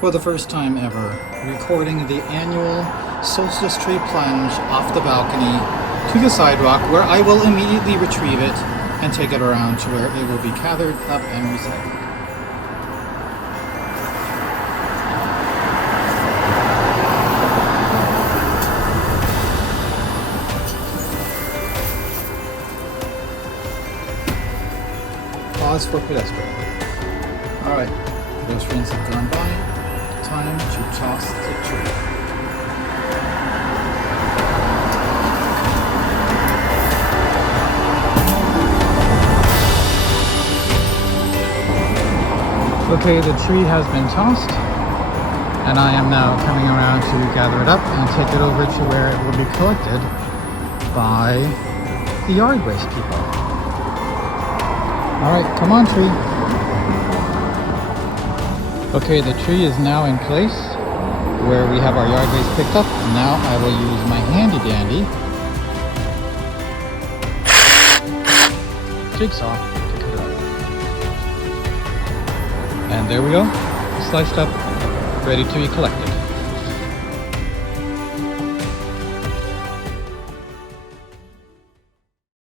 For the first time ever, recording the annual Solstice Tree plunge off the balcony to the sidewalk, where I will immediately retrieve it and take it around to where it will be gathered up and recycled. Pause for pedestrian. Alright, those trains have gone by. Time to toss the tree. Okay, the tree has been tossed, and I am now coming around to gather it up and take it over to where it will be collected by the yard waste people. Alright, come on, tree. Okay, the tree is now in place where we have our yard waste picked up. Now I will use my handy dandy jigsaw to cut it up. And there we go, sliced up, ready to be collected.